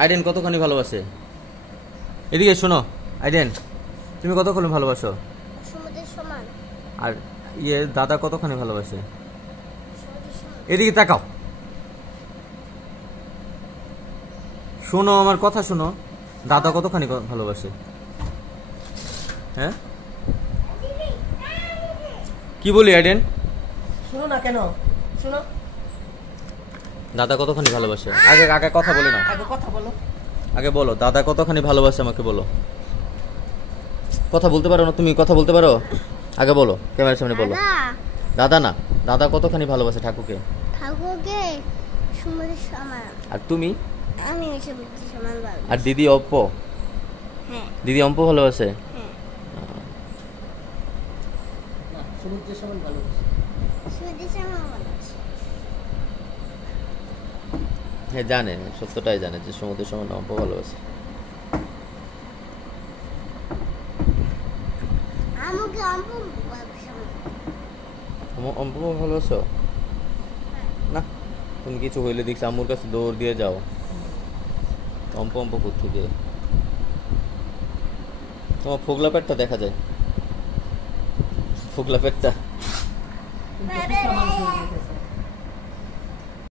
আইডেন কতখানি ভালোবাসে? এদিকে শোনো আইডেন, তুমি কতখানি ভালোবাসো? সমুদ্রের সমান। আর দাদা কতখানি ভালোবাসে? সমুদ্রের সমান। এদিকে তাকাও, শোনো আমার কথা শোনো, দাদা কতখানি ভালোবাসে? হ্যাঁ কি বলি আইডেন? শুনো না কেন? শুনো, দাদা কতখানি ভালোবাসে? আগে আগে কথা বলে না, আগে কথা বলো। আগে বলো দাদা কতখানি ভালোবাসে, আমাকে বলো। কথা বলতে পারো না তুমি? কথা বলতে পারো? আগে বলো, ক্যামেরার সামনে বলো। দাদা না, দাদা কতখানি ভালোবাসে ঠাকুরকে? ঠাকুরকে সমুদ্রের সমান। আর তুমি? আমি সমুদ্রের সমান ভালোবাসি। আর দিদি অপ্প? হ্যাঁ দিদি অম্প ভালোবাসে? হ্যাঁ। না, সমুদ্রের সমান ভালোবাসি। সমুদ্রের সমান ভালোবাসি। হ্যাঁ জানে, সত্যটাই জানে যে সমুদ্রের সমান অম্প ভালোবাসে। আমাকে অল্প ভালোবাসি। অম্প ভালোবাসো না? তুমি কিছু হইলে দেখছি আম্মুর কাছে দৌড় দিয়ে যাও। অম্প অম্প থেকে তোমার ফোগলা পেটটা দেখা যায়, ফোগলা পেটটা। তুমি তো সুস্থ মানুষ হয়ে যেতেছো।